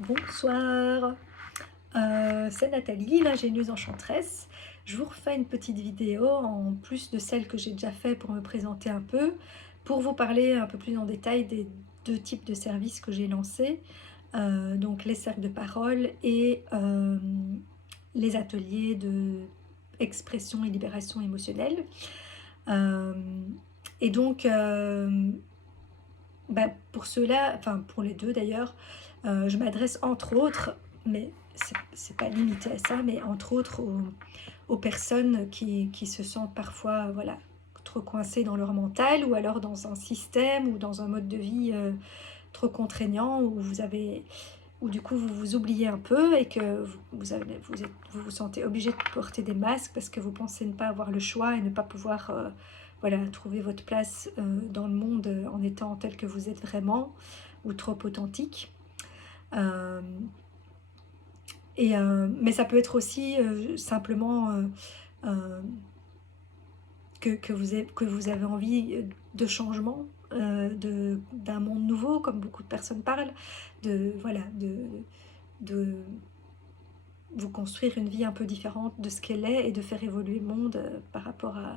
Bonsoir, c'est Nathalie, l'ingénieuse enchanteresse. Je vous refais une petite vidéo en plus de celle que j'ai déjà fait pour me présenter un peu, pour vous parler un peu plus en détail des deux types de services que j'ai lancés, donc les cercles de parole et les ateliers de expression et libération émotionnelle. Euh, et donc, pour ceux-là, enfin pour les deux d'ailleurs, je m'adresse entre autres, mais c'est pas limité à ça, mais entre autres aux personnes qui se sentent parfois voilà, trop coincées dans leur mental ou alors dans un système ou dans un mode de vie trop contraignant où où du coup vous vous oubliez un peu et que vous vous sentez obligé de porter des masques parce que vous pensez ne pas avoir le choix et ne pas pouvoir voilà, trouver votre place dans le monde en étant tel que vous êtes vraiment ou trop authentique. Euh, mais ça peut être aussi simplement euh, que vous avez envie de changement, d'un monde nouveau, comme beaucoup de personnes parlent, voilà, de vous construire une vie un peu différente de ce qu'elle est et de faire évoluer le monde par rapport à...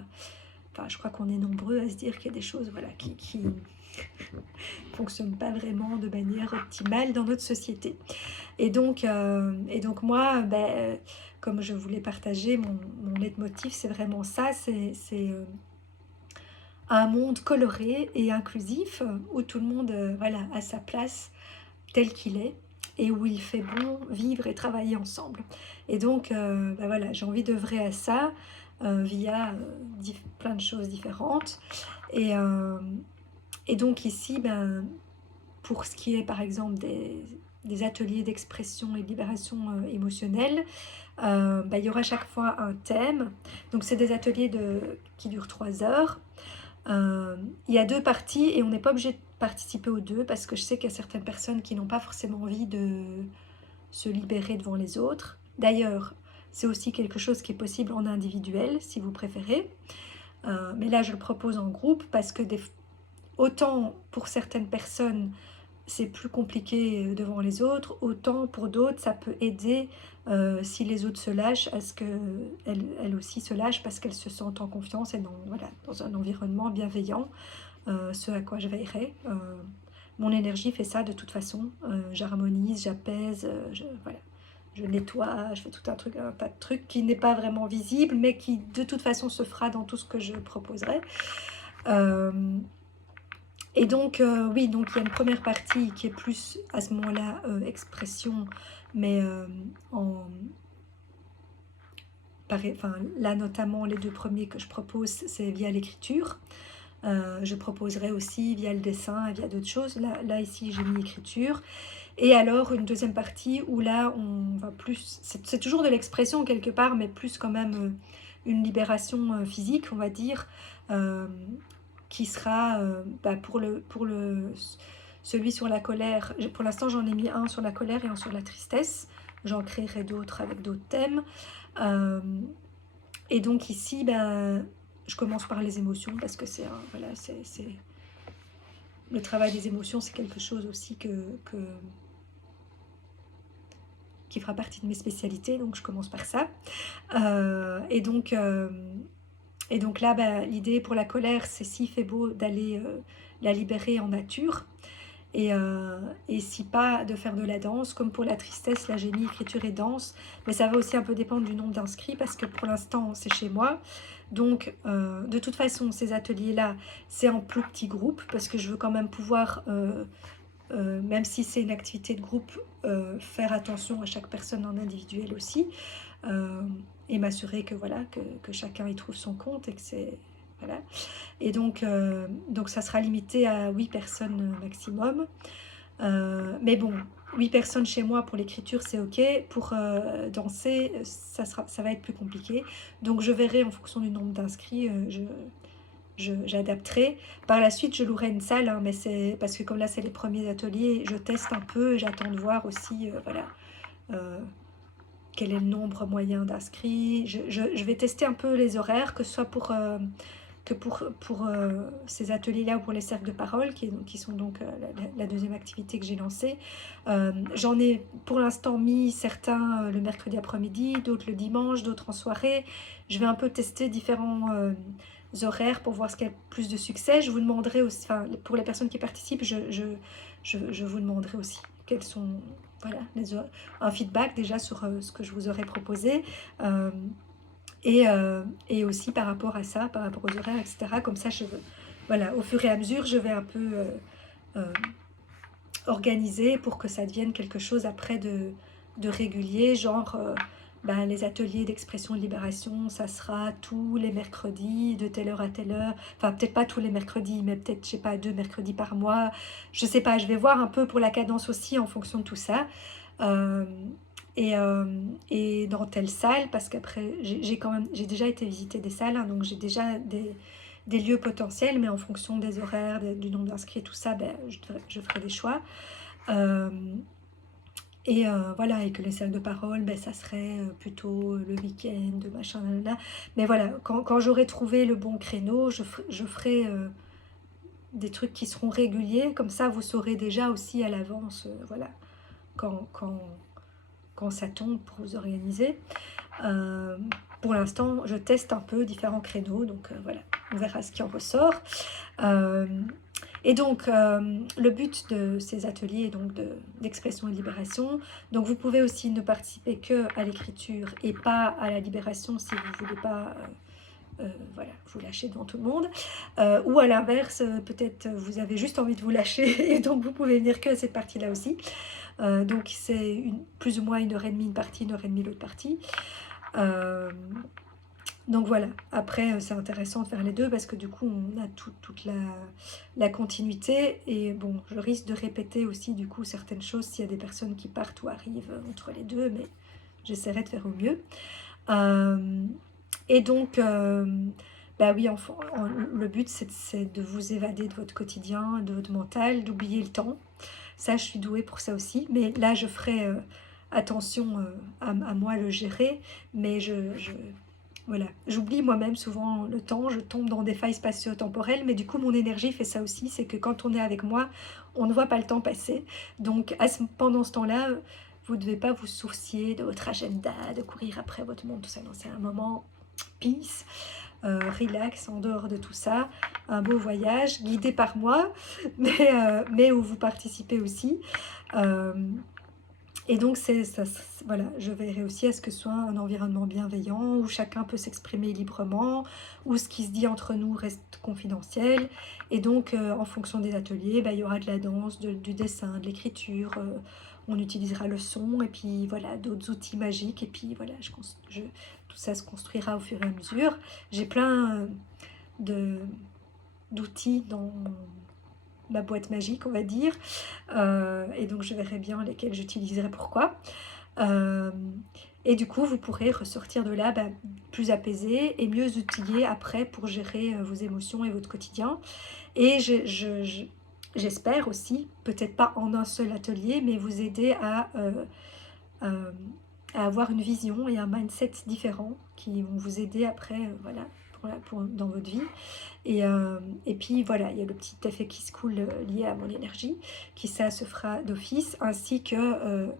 Enfin, je crois qu'on est nombreux à se dire qu'il y a des choses voilà, qui ne fonctionnent pas vraiment de manière optimale dans notre société. Et donc moi, comme je voulais partager, mon leitmotiv, c'est vraiment ça, c'est un monde coloré et inclusif où tout le monde voilà, a sa place tel qu'il est et où il fait bon vivre et travailler ensemble. Et donc, voilà, j'ai envie d'œuvrer à ça via plein de choses différentes. Et, euh, et donc ici, pour ce qui est par exemple des ateliers d'expression et de libération émotionnelle, il y aura chaque fois un thème. Donc c'est des ateliers qui durent 3 heures. Il y a deux parties et on n'est pas obligé de participer aux deux parce que je sais qu'il y a certaines personnes qui n'ont pas forcément envie de se libérer devant les autres. D'ailleurs, c'est aussi quelque chose qui est possible en individuel si vous préférez. Mais là, je le propose en groupe parce que autant pour certaines personnes, c'est plus compliqué devant les autres, autant pour d'autres, ça peut aider si les autres se lâchent, à ce qu'elles aussi se lâchent parce qu'elles se sentent en confiance et voilà, dans un environnement bienveillant, ce à quoi je veillerai. Mon énergie fait ça de toute façon. J'harmonise, j'apaise, voilà. Je nettoie, je fais tout un tas de trucs qui n'est pas vraiment visible, mais qui de toute façon se fera dans tout ce que je proposerai. Euh, et donc, oui, donc il y a une première partie qui est plus à ce moment-là expression, mais en, enfin, là notamment les deux premiers que je propose, c'est via l'écriture. Je proposerai aussi via le dessin et via d'autres choses. Là ici, j'ai mis écriture. Et alors, une deuxième partie où là, on va plus... C'est toujours de l'expression quelque part, mais plus quand même une libération physique, on va dire, euh, qui sera celui sur la colère. Pour l'instant, j'en ai mis un sur la colère et un sur la tristesse. J'en créerai d'autres avec d'autres thèmes. Euh, et donc ici, je commence par les émotions parce que voilà, le travail des émotions, c'est quelque chose aussi qui fera partie de mes spécialités, donc je commence par ça. Euh, et, donc, euh, et donc là, l'idée pour la colère, c'est s'il fait beau d'aller la libérer en nature, et si pas, de faire de la danse. Comme pour la tristesse, là j'ai mis écriture et danse, mais ça va aussi un peu dépendre du nombre d'inscrits, parce que pour l'instant c'est chez moi. Donc de toute façon, ces ateliers-là, c'est en plus petit groupe, parce que je veux quand même pouvoir même si c'est une activité de groupe, faire attention à chaque personne en individuel aussi, euh, et m'assurer que voilà que chacun y trouve son compte et que c'est voilà. Et donc ça sera limité à 8 personnes maximum. Mais bon, 8 personnes chez moi pour l'écriture, c'est ok. Pour danser, ça va être plus compliqué. Donc je verrai en fonction du nombre d'inscrits, j'adapterai. Par la suite, je louerai une salle, hein, mais c'est parce que comme là, c'est les premiers ateliers, je teste un peu, j'attends de voir aussi, voilà, euh, quel est le nombre moyen d'inscrits. Je vais tester un peu les horaires, que ce soit que pour ces ateliers-là ou pour les cercles de parole, qui sont donc la deuxième activité que j'ai lancée. J'en ai pour l'instant mis certains le mercredi après-midi, d'autres le dimanche, d'autres en soirée. Je vais un peu tester différents horaires pour voir ce qui a le plus de succès. Je vous demanderai aussi, enfin, pour les personnes qui participent, je vous demanderai aussi quels sont, voilà, un feedback déjà sur ce que je vous aurais proposé. Euh, et aussi par rapport à ça, par rapport aux horaires, etc. Comme ça, voilà, au fur et à mesure, je vais un peu euh, organiser pour que ça devienne quelque chose après de régulier, genre ben, les ateliers d'expression et de libération, ça sera tous les mercredis, de telle heure à telle heure, enfin peut-être pas tous les mercredis, mais peut-être, je sais pas, 2 mercredis par mois, je sais pas, je vais voir un peu pour la cadence aussi en fonction de tout ça. Euh, et, euh, et dans telle salle, parce qu'après, j'ai déjà été visiter des salles, hein, donc j'ai déjà des lieux potentiels, mais en fonction des horaires, du nombre d'inscrits, tout ça, ben, je ferai des choix. Euh, voilà, et que les cercles de parole, ben, ça serait plutôt le week-end, machin, là. Mais voilà, quand j'aurai trouvé le bon créneau, je ferai des trucs qui seront réguliers, comme ça vous saurez déjà aussi à l'avance, voilà, quand, quand, quand ça tombe pour vous organiser. Euh, pour l'instant, je teste un peu différents créneaux, donc voilà, on verra ce qui en ressort. Euh, et donc, le but de ces ateliers est donc d'expression et de libération. Donc, vous pouvez aussi ne participer que à l'écriture et pas à la libération si vous ne voulez pas voilà, vous lâcher devant tout le monde. Ou à l'inverse, peut-être vous avez juste envie de vous lâcher et donc vous pouvez venir que à cette partie-là aussi. Donc, c'est plus ou moins 1h30 une partie, 1h30 l'autre partie. Donc voilà, après c'est intéressant de faire les deux parce que du coup on a toute la continuité et bon, je risque de répéter aussi du coup certaines choses s'il y a des personnes qui partent ou arrivent entre les deux, mais j'essaierai de faire au mieux. Euh, et donc, bah oui, le but c'est de vous évader de votre quotidien, de votre mental, d'oublier le temps. Ça, je suis douée pour ça aussi, mais là je ferai attention à moi le gérer, mais voilà, j'oublie moi-même souvent le temps, je tombe dans des failles spatio-temporelles, mais du coup mon énergie fait ça aussi, c'est que quand on est avec moi, on ne voit pas le temps passer. Donc pendant ce temps-là, vous ne devez pas vous soucier de votre agenda, de courir après votre monde, tout ça. Non, c'est un moment peace, relax, en dehors de tout ça, un beau voyage guidé par moi, mais où vous participez aussi. Euh, et donc, voilà, je veillerai aussi à ce que ce soit un environnement bienveillant, où chacun peut s'exprimer librement, où ce qui se dit entre nous reste confidentiel. Et donc, en fonction des ateliers, bah, il y aura de la danse, du dessin, de l'écriture, on utilisera le son, et puis voilà, d'autres outils magiques. Et puis voilà, tout ça se construira au fur et à mesure. J'ai plein d'outils dans ma boîte magique, on va dire. Et donc, je verrai bien lesquels j'utiliserai pourquoi. Euh, et du coup, vous pourrez ressortir de là plus apaisé et mieux outillé après pour gérer vos émotions et votre quotidien. Et j'espère aussi, peut-être pas en un seul atelier, mais vous aider euh, à avoir une vision et un mindset différent qui vont vous aider après, voilà, dans votre vie. Et puis voilà, il y a le petit effet qui se coule lié à mon énergie, qui ça se fera d'office, ainsi que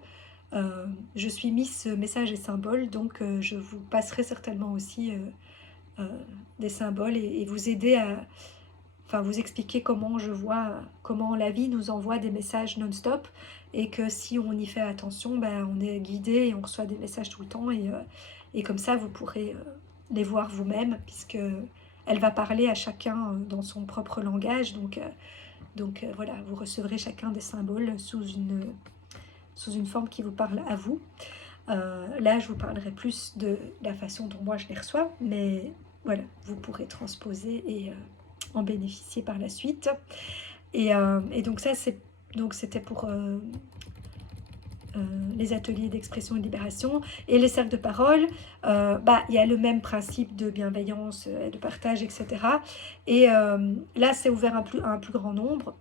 je suis Miss Messages et Symboles, donc je vous passerai certainement aussi des symboles et vous aider enfin vous expliquer comment je vois, comment la vie nous envoie des messages non-stop et que si on y fait attention, ben, on est guidé et on reçoit des messages tout le temps et comme ça vous pourrez les voir vous-même puisque elle va parler à chacun dans son propre langage, donc voilà, vous recevrez chacun des symboles sous une forme qui vous parle à vous. Là, je vous parlerai plus de la façon dont moi je les reçois, mais voilà, vous pourrez transposer et en bénéficier par la suite. Et donc ça, c'était pour les ateliers d'expression et de libération. Et les cercles de parole, il y a le même principe de bienveillance, de partage, etc. Et là, c'est ouvert à un plus grand nombre.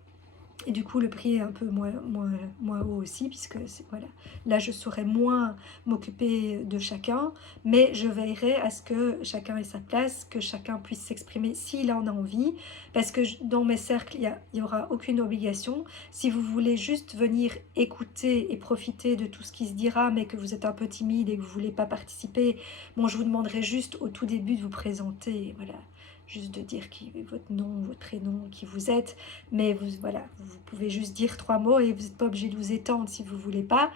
Et du coup, le prix est un peu moins haut aussi, puisque voilà, là, je saurais moins m'occuper de chacun, mais je veillerai à ce que chacun ait sa place, que chacun puisse s'exprimer s'il en a envie, parce que dans mes cercles, il y aura aucune obligation. Si vous voulez juste venir écouter et profiter de tout ce qui se dira, mais que vous êtes un peu timide et que vous ne voulez pas participer, bon, je vous demanderai juste au tout début de vous présenter, voilà, juste de dire votre nom, votre prénom, qui vous êtes, mais voilà, vous pouvez juste dire 3 mots et vous n'êtes pas obligé de vous étendre si vous ne voulez pas.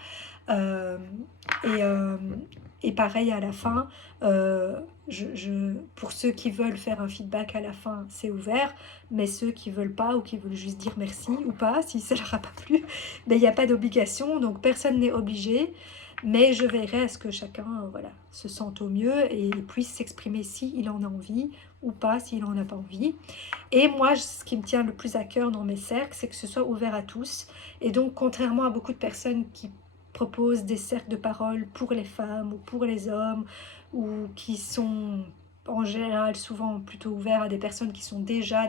Euh, et, euh, et pareil à la fin, pour ceux qui veulent faire un feedback à la fin, c'est ouvert, mais ceux qui veulent pas ou qui veulent juste dire merci ou pas, si ça leur a pas plu, ben, il n'y a pas d'obligation, donc personne n'est obligé, mais je veillerai à ce que chacun voilà, se sente au mieux et puisse s'exprimer s'il en a envie ou pas s'il en a pas envie. Et moi, ce qui me tient le plus à cœur dans mes cercles, c'est que ce soit ouvert à tous. Et donc, contrairement à beaucoup de personnes qui proposent des cercles de parole pour les femmes ou pour les hommes, ou qui sont en général souvent plutôt ouverts à des personnes qui sont déjà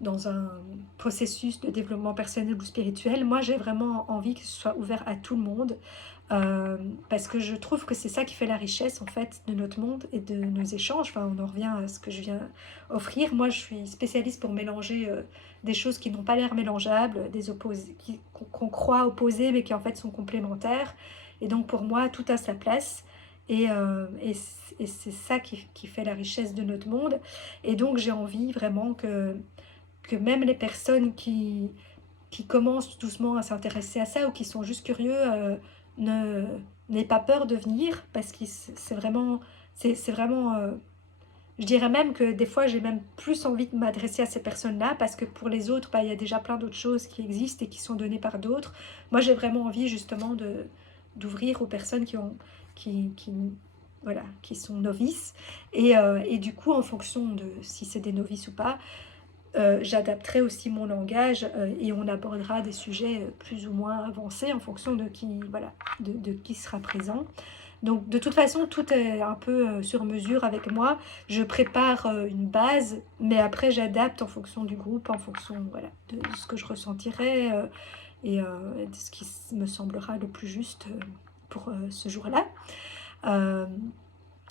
dans un processus de développement personnel ou spirituel, moi j'ai vraiment envie que ce soit ouvert à tout le monde, parce que je trouve que c'est ça qui fait la richesse en fait de notre monde et de nos échanges. Enfin, on en revient à ce que je viens offrir. Moi je suis spécialiste pour mélanger des choses qui n'ont pas l'air mélangeables, des opposés, qu'on croit opposés mais qui en fait sont complémentaires. Et donc pour moi tout a sa place. Et c'est ça qui fait la richesse de notre monde. Et donc j'ai envie vraiment que même les personnes qui commencent doucement à s'intéresser à ça ou qui sont juste curieux ne n'aient pas peur de venir, parce que c'est vraiment je dirais même que des fois j'ai même plus envie de m'adresser à ces personnes-là, parce que pour les autres bah, il y a déjà plein d'autres choses qui existent et qui sont données par d'autres. Moi j'ai vraiment envie justement d'ouvrir aux personnes qui voilà, qui sont novices, et du coup en fonction de si c'est des novices ou pas, j'adapterai aussi mon langage, et on abordera des sujets plus ou moins avancés en fonction de qui, voilà, de qui sera présent. Donc de toute façon, tout est un peu sur mesure avec moi. Je prépare une base, mais après j'adapte en fonction du groupe, en fonction voilà, de ce que je ressentirai, et de ce qui me semblera le plus juste pour ce jour-là. Euh,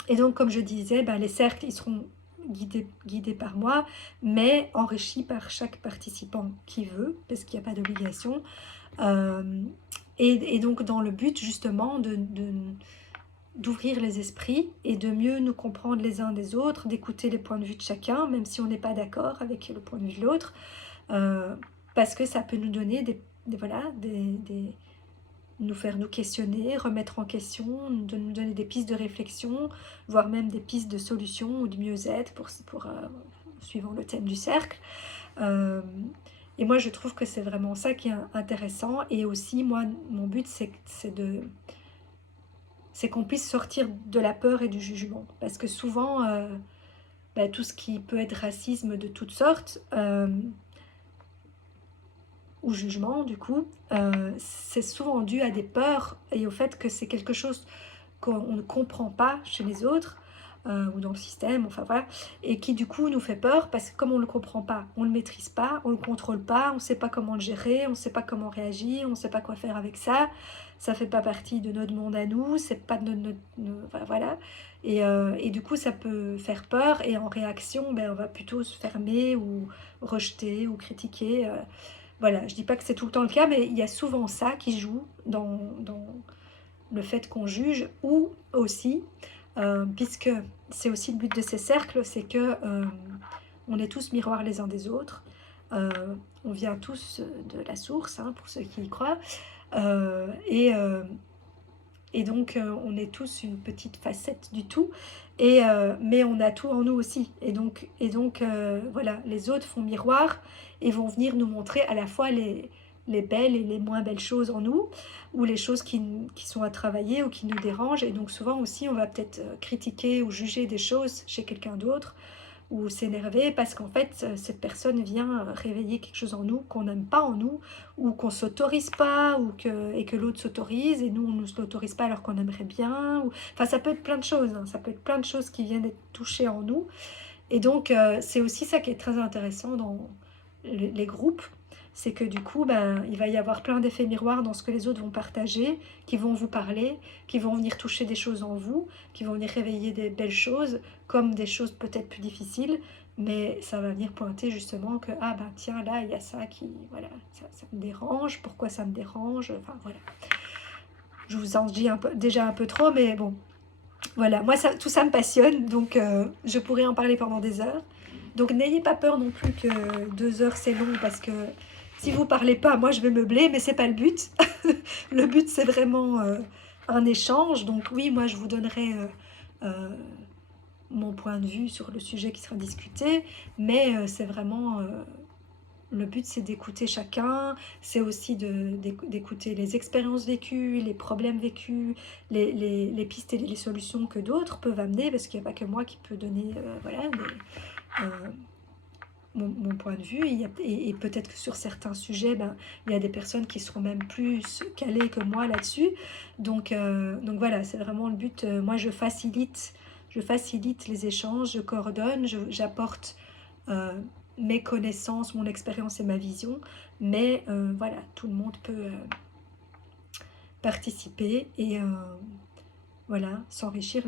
et donc, comme je disais, ben, les cercles, ils seront guidés par moi, mais enrichis par chaque participant qui veut, parce qu'il n'y a pas d'obligation. Euh, et donc, dans le but, justement, d'ouvrir les esprits et de mieux nous comprendre les uns des autres, d'écouter les points de vue de chacun, même si on n'est pas d'accord avec le point de vue de l'autre, euh, parce que ça peut nous donner voilà, nous faire nous questionner, remettre en question, de nous donner des pistes de réflexion, voire même des pistes de solutions ou de mieux-être suivant le thème du cercle. Euh, et moi, je trouve que c'est vraiment ça qui est intéressant. Et aussi, moi, mon but, c'est qu'on puisse sortir de la peur et du jugement. Parce que souvent, bah, tout ce qui peut être racisme de toutes sortes, ou jugement du coup, c'est souvent dû à des peurs et au fait que c'est quelque chose qu'on ne comprend pas chez les autres, ou dans le système, enfin voilà, et qui du coup nous fait peur parce que comme on ne le comprend pas, on ne le maîtrise pas, on ne le contrôle pas, on ne sait pas comment le gérer, on ne sait pas comment réagir, on ne sait pas quoi faire avec ça, ça fait pas partie de notre monde à nous, c'est pas de enfin, voilà, et du coup ça peut faire peur, et en réaction ben, on va plutôt se fermer ou rejeter ou critiquer. Voilà, je dis pas que c'est tout le temps le cas, mais il y a souvent ça qui joue dans le fait qu'on juge, ou aussi, puisque c'est aussi le but de ces cercles, c'est que on est tous miroirs les uns des autres, euh, on vient tous de la source, hein, pour ceux qui y croient, euh, et, euh, et donc on est tous une petite facette du tout, mais on a tout en nous aussi, et donc voilà, les autres font miroir et vont venir nous montrer à la fois les belles et les moins belles choses en nous, ou les choses qui sont à travailler ou qui nous dérangent. Et donc souvent aussi on va peut-être critiquer ou juger des choses chez quelqu'un d'autre, ou s'énerver parce qu'en fait cette personne vient réveiller quelque chose en nous qu'on n'aime pas en nous, ou qu'on s'autorise pas, et que l'autre s'autorise et nous on ne l'autorise pas alors qu'on aimerait bien, enfin ça peut être plein de choses, hein, ça peut être plein de choses qui viennent être touchées en nous. Et donc c'est aussi ça qui est très intéressant dans les groupes, c'est que du coup, ben, il va y avoir plein d'effets miroirs dans ce que les autres vont partager, qui vont vous parler, qui vont venir toucher des choses en vous, qui vont venir réveiller des belles choses, comme des choses peut-être plus difficiles, mais ça va venir pointer justement que, ah ben tiens, là, il y a ça qui, voilà, ça me dérange, pourquoi ça me dérange, enfin voilà. Je vous en dis déjà un peu trop, mais bon, voilà, moi tout ça me passionne, donc je pourrais en parler pendant des heures. Donc n'ayez pas peur non plus que 2 heures c'est long, parce que si vous parlez pas, moi je vais meubler, mais c'est pas le but. Le but c'est vraiment un échange. Donc oui, moi je vous donnerai euh, mon point de vue sur le sujet qui sera discuté, mais c'est vraiment le but, c'est d'écouter chacun, c'est aussi d'écouter les expériences vécues, les problèmes vécus, les pistes et les solutions que d'autres peuvent amener, parce qu'il n'y a pas que moi qui peux donner voilà, euh, mon point de vue. Et peut-être que sur certains sujets, ben, il y a des personnes qui seront même plus calées que moi là-dessus. Donc voilà, c'est vraiment le but. Moi, je facilite les échanges, je coordonne, j'apporte mes connaissances, mon expérience et ma vision, mais voilà, tout le monde peut participer et voilà, s'enrichir.